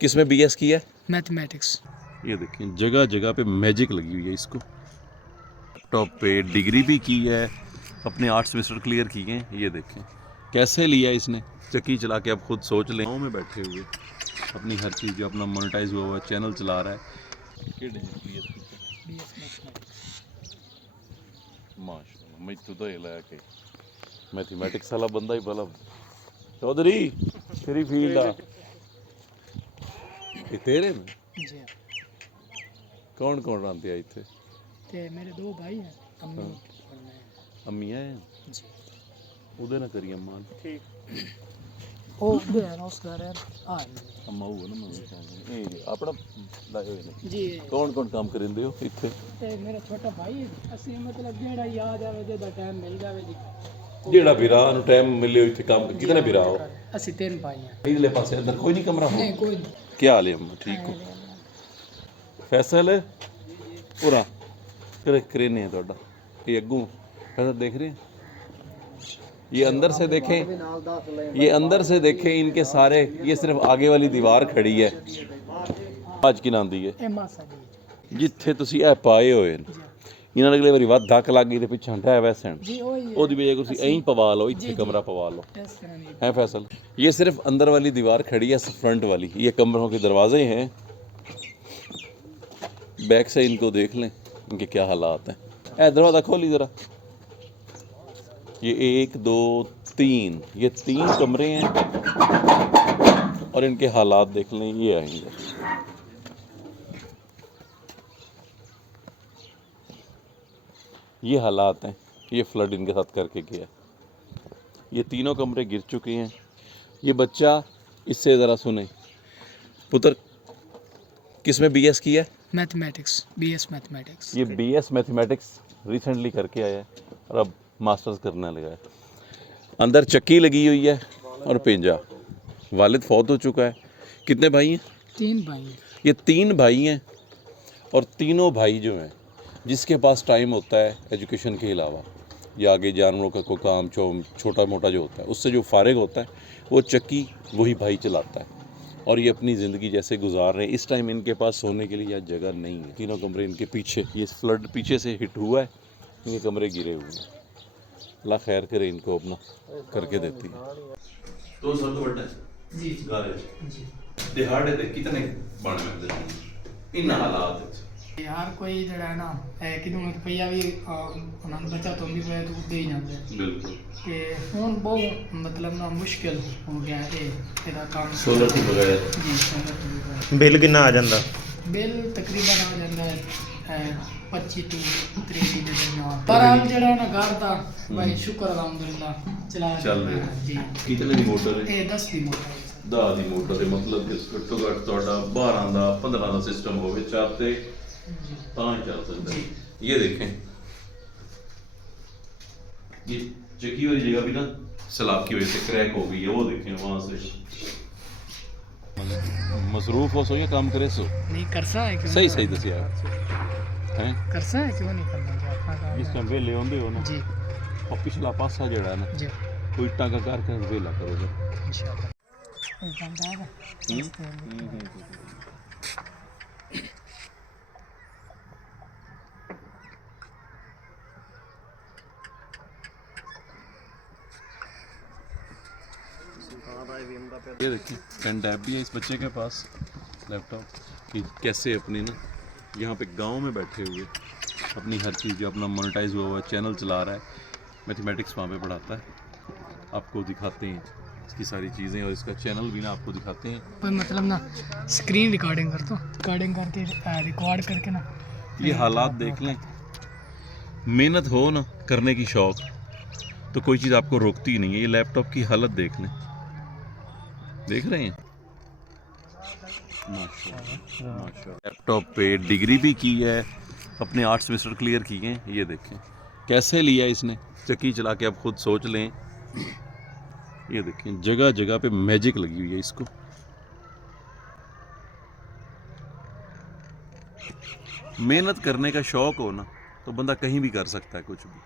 किस में बीएस की है? मैथमेटिक्स। ये देखिए जगह जगह पे मैजिक लगी हुई है इसको। टॉप पे डिग्री भी की है, अपने 8 सेमेस्टर क्लियर किए हैं। ये देखें कैसे लिया इसने, चक्की चला के आप खुद सोच लें। गाँव में बैठे हुए अपनी हर चीज़ जो अपना मोनेटाइज हुआ चैनल चला रहा है। माशाल्लाह मैं तो इलाके मैथमेटिक्स वाला बंदा ही भला चौधरी तेरी फील्ड आ ये तेरे में जी कौन कौन रहते हैं इतने? ते मेरे दो भाई हैं, अम्मी और मैं। अम्मिया है जी उधर ना करिए अम्मा ठीक ओ उधर है उस घर है अम्मा वो ना मैं अपना लाए हुए ने। जी कौन कौन काम करेंदे हो इतने? ते मेरा छोटा भाई है, ਅਸੀਂ मतलब जेड़ा याद आवे जेदा टाइम मिल जावे जी ਜਿਹੜਾ ਵੀਰਾ ਨੂੰ ਟਾਈਮ ਮਿਲੇ ਇੱਥੇ ਕੰਮ ਕਿਤਨੇ ਵੀਰਾ ਹੋ? ਅਸੀਂ ਤਿੰਨ ਭਾਈ हैं। ਇਧਰਲੇ ਪਾਸੇ ਅੰਦਰ ਕੋਈ ਨਹੀਂ ਕਮਰਾ ਹੋ? नहीं कोई नहीं। ਕੀ ਹਾਲ ਹੈ ਅम्मा ठीक हो? फैसल पूरा करेने है ਤੁਹਾਡਾ ये अग्गू फैसल देख रहे हैं? ये अंदर से देखें, ये अंदर से देखें इनके सारे, ये सिर्फ आगे वाली दीवार खड़ी है। आज की नांदी है ए मासा जी जिथे ਤੁਸੀਂ ਇਹ ਪਾਏ ਹੋਏ ਨੇ ਇਹਨਾਂ ਨੇ ਅਗਲੇ ਵਾਰੀ ਵੱਧ ਧੱਕ ਲੱਗ ਗਈ ਤੇ ਪਿੱਛੇ ਹੰਡਾ ਵੈਸਣ जी वही है ਉਹਦੀ ਵਜ੍ਹਾ ਤੁਸੀਂ ਐਂ ਪਵਾ ਲਓ ਇੱਥੇ कमरा पवा लो इस तरह नहीं। है फैसल। ये सिर्फ अंदर वाली दीवार खड़ी है, फ्रंट वाली ये कमरों के दरवाजे हैं। बैक से इनको देख लें इनके क्या हालात हैं। ए दरवाज़ा खोली ज़रा। ये 1 2 3 ये 3 कमरे हैं और इनके हालात देख लें। ये आएंगे ये हालात हैं, ये फ्लड इनके साथ करके गया। ये तीनों कमरे गिर चुके हैं। ये बच्चा इससे ज़रा सुने पुत्र किस में बीएस किया है? Mathematics BS mathematics. ये बीएस मैथमेटिक्स रिसेंटली करके आया है और अब मास्टर्स करने लगा है। अंदर चक्की लगी हुई है और पेंजा। वालिद फौत हो चुका है। कितने भाई हैं? तीन भाई हैं। ये 3 भाई हैं और तीनों भाई जो हैं जिसके पास टाइम होता है एजुकेशन के अलावा या आगे जानवरों का कोई काम छोटा मोटा जो होता है उससे जो फारिग होता है वो चक्की वही भाई चलाता है और ये अपनी ज़िंदगी जैसे गुजार रहे हैं। इस टाइम इनके पास सोने के लिए जगह नहीं है। तीनों कमरे इनके पीछे, ये फ्लड पीछे से हिट हुआ है, इनके कमरे गिरे हुए हैं। अल्लाह खैर करे इनको अपना करके देती है। तो सब तो बड़ा है जी जी जी दिहाड़े दे कितने बन सकते इन हालात यार कोई जड़ा है ना किदों रुपया भी उन्होंने बचा तो भी पे तो दे ही जाते हैं बिल्कुल कि हुन बहुत मतलब ना मुश्किल हो गया है तेरा काम सोलर के बगैर। जी सोलर के बगैर। बिल कितना आ जाता? बिल तकरीबन आ जाता है 25 to 30 ਦੇ ਦਰਮਿਆਨ। पर अब जड़ा ना घर दा भाई शुक्र अल्हम्दुलिल्लाह चला चल रहा है। जी कितने की मोटर है? ये 10 ਦੀ ਮੋਟਰ ਹੈ। 10 ਦੀ ਮੋਟਰ ਦੇ ਮਤਲਬ ਕਿ ਘੱਟੋ ਘੱਟ ਤੁਹਾਡਾ 12 ਦਾ 15 ਦਾ ਸਿਸਟਮ ਹੋਵੇ ਚਾਹਤੇ ਤਾਂ ही चल सकता है। ये देखें ये चक्की वाली जगह भी ना सलाब की वजह से क्रैक हो गई है। वो देखें वहां से मसरूफ हो सो या काम करे सो नहीं करसा है क्यों सही सही दसिया है करसा है क्यों नहीं करना अपना काम इस टाइम वेले होंदे हो ना जी और पिछला पासा जड़ा है ना जी कोई टांगा कर वेला करो इंशाल्लाह एक बंदा है ये देखिए पेन टैब भी है इस बच्चे के पास लैपटॉप कि कैसे अपनी ना यहाँ पे गांव में बैठे हुए अपनी हर चीज़ जो अपना मोनेटाइज हुआ चैनल चला रहा है। मैथमेटिक्स वहाँ पे पढ़ाता है। आपको दिखाते हैं इसकी सारी चीज़ें और इसका चैनल भी ना आपको दिखाते हैं। कोई मतलब ना स्क्रीन रिकॉर्डिंग कर दो, रिकॉर्डिंग करके रिकॉर्ड करके ना ये हालात देख लें। मेहनत हो ना करने की शौक़ तो कोई चीज़ आपको रोकती ही नहीं है। ये लैपटॉप की हालत देख लें, देख रहे हैं माशाल्लाह। लैपटॉप पे डिग्री भी की है, अपने 8 सेमेस्टर क्लियर किए हैं। ये देखें कैसे लिया इसने, चक्की चला के आप खुद सोच लें। ये देखें जगह जगह पे मैजिक लगी हुई है इसको। मेहनत करने का शौक़ हो ना तो बंदा कहीं भी कर सकता है कुछ भी।